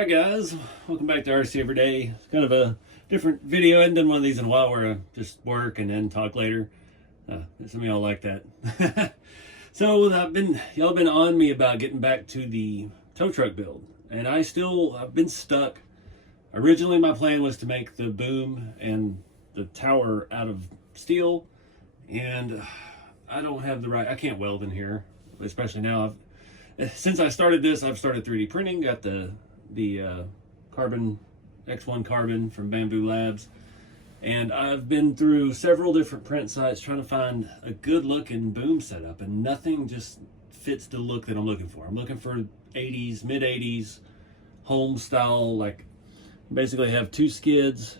Alright guys, welcome back to RC Everyday. It's kind of a different video. I haven't done one of these in a while where I just work and then talk later. Some of y'all like that. So y'all been on me about getting back to the tow truck build. And I've been stuck. Originally my plan was to make the boom and the tower out of steel. And I don't have I can't weld in here, especially now. Since I started this, I've started 3D printing, got the carbon X1 carbon from Bambu Labs, and I've been through several different print sites trying to find a good looking boom setup, and nothing just fits the look that I'm looking for. I'm looking for 80s, mid 80s home style, like basically have two skids,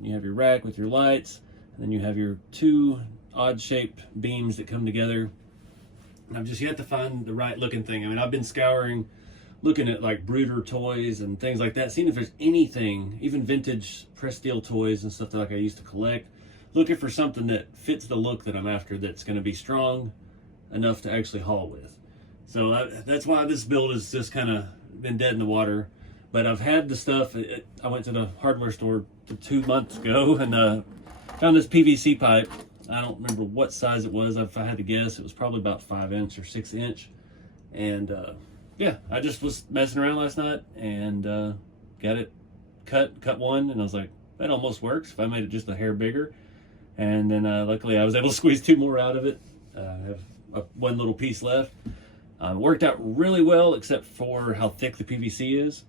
you have your rack with your lights, and then you have your two odd shaped beams that come together. And I've just yet to find the right looking thing. I mean, I've been scouring, looking at like Brooder toys and things like that, seeing if there's anything, even vintage pressed steel toys and stuff that like I used to collect, looking for something that fits the look that I'm after, that's going to be strong enough to actually haul with. So that's why this build has just kind of been dead in the water. But I've had the stuff. I went to the hardware store 2 months ago and found this PVC pipe. I don't remember what size it was. If I had to guess, it was probably about 5" or 6". And yeah, I just was messing around last night and got it cut one, and I was like, that almost works if I made it just a hair bigger. And then luckily I was able to squeeze 2 more out of it. I have one little piece left. It worked out really well, except for how thick the PVC is.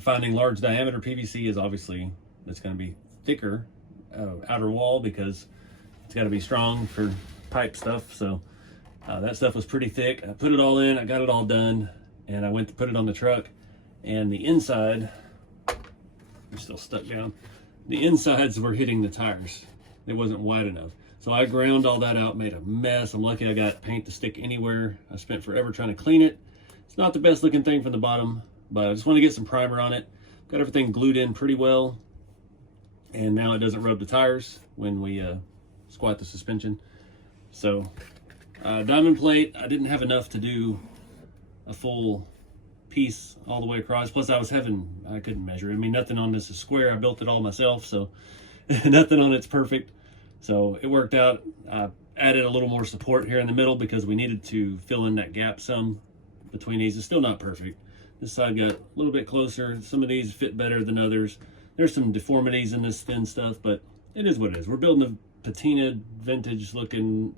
Finding large diameter PVC is obviously, it's going to be thicker outer wall because it's got to be strong for pipe stuff. So that stuff was pretty thick. I put it all in, I got it all done, and I went to put it on the truck, and the inside, I'm still stuck down, the insides were hitting the tires. It wasn't wide enough. So I ground all that out, made a mess. I'm lucky I got paint to stick anywhere. I spent forever trying to clean it. It's not the best looking thing from the bottom, but I just want to get some primer on it. Got everything glued in pretty well, and now it doesn't rub the tires when we squat the suspension. So diamond plate, I didn't have enough to do a full piece all the way across. Plus I couldn't measure it. I mean, nothing on this is square. I built it all myself, so nothing on it's perfect. So it worked out. I added a little more support here in the middle because we needed to fill in that gap some between these. It's still not perfect. This side got a little bit closer. Some of these fit better than others. There's some deformities in this thin stuff, but it is what it is. We're building a patinaed, vintage looking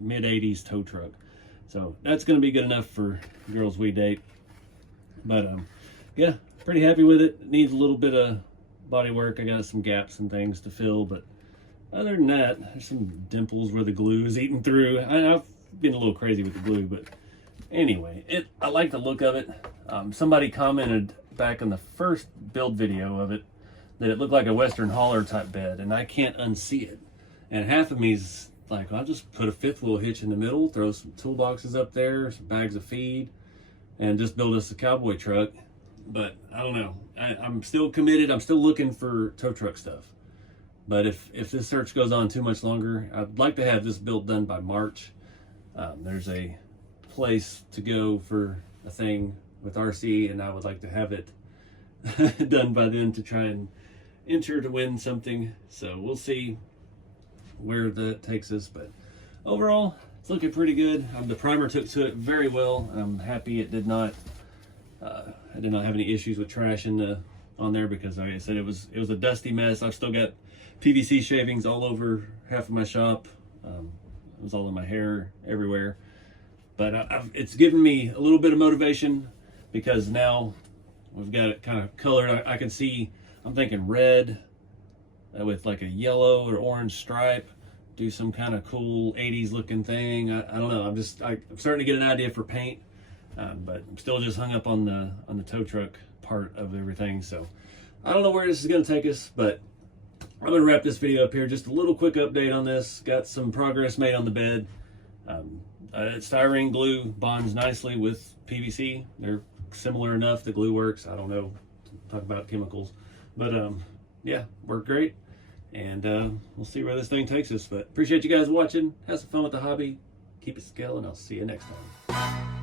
mid 80s tow truck. So that's going to be good enough for girls we date. But yeah, pretty happy with it. It needs a little bit of body work. I got some gaps and things to fill, but other than that, there's some dimples where the glue is eating through. I've been a little crazy with the glue, but anyway, I like the look of it. Somebody commented back in the first build video of it that it looked like a Western hauler type bed, and I can't unsee it. And half of me's like, I'll just put a 5th wheel hitch in the middle, throw some toolboxes up there, some bags of feed, and just build us a cowboy truck. But I don't know. I'm still committed. I'm still looking for tow truck stuff. But if this search goes on too much longer, I'd like to have this build done by March. There's a place to go for a thing with RC, and I would like to have it done by then to try and enter to win something. So we'll see where that takes us, but overall it's looking pretty good. The primer took to it very well. I'm happy it did not I did not have any issues with trash on there, because like I said, it was a dusty mess. I've still got PVC shavings all over half of my shop. It was all in my hair everywhere, but it's given me a little bit of motivation, because now we've got it kind of colored. I can see, I'm thinking red with like a yellow or orange stripe, do some kind of cool 80s looking thing. I don't know. I'm starting to get an idea for paint, but I'm still just hung up on the tow truck part of everything. So I don't know where this is going to take us, but I'm going to wrap this video up here. Just a little quick update on this. Got some progress made on the bed. Styrene glue bonds nicely with PVC. They're similar enough. The glue works. I don't know. Talk about chemicals, but yeah, worked great. And we'll see where this thing takes us. But appreciate you guys watching. Have some fun with the hobby. Keep it scale, and I'll see you next time.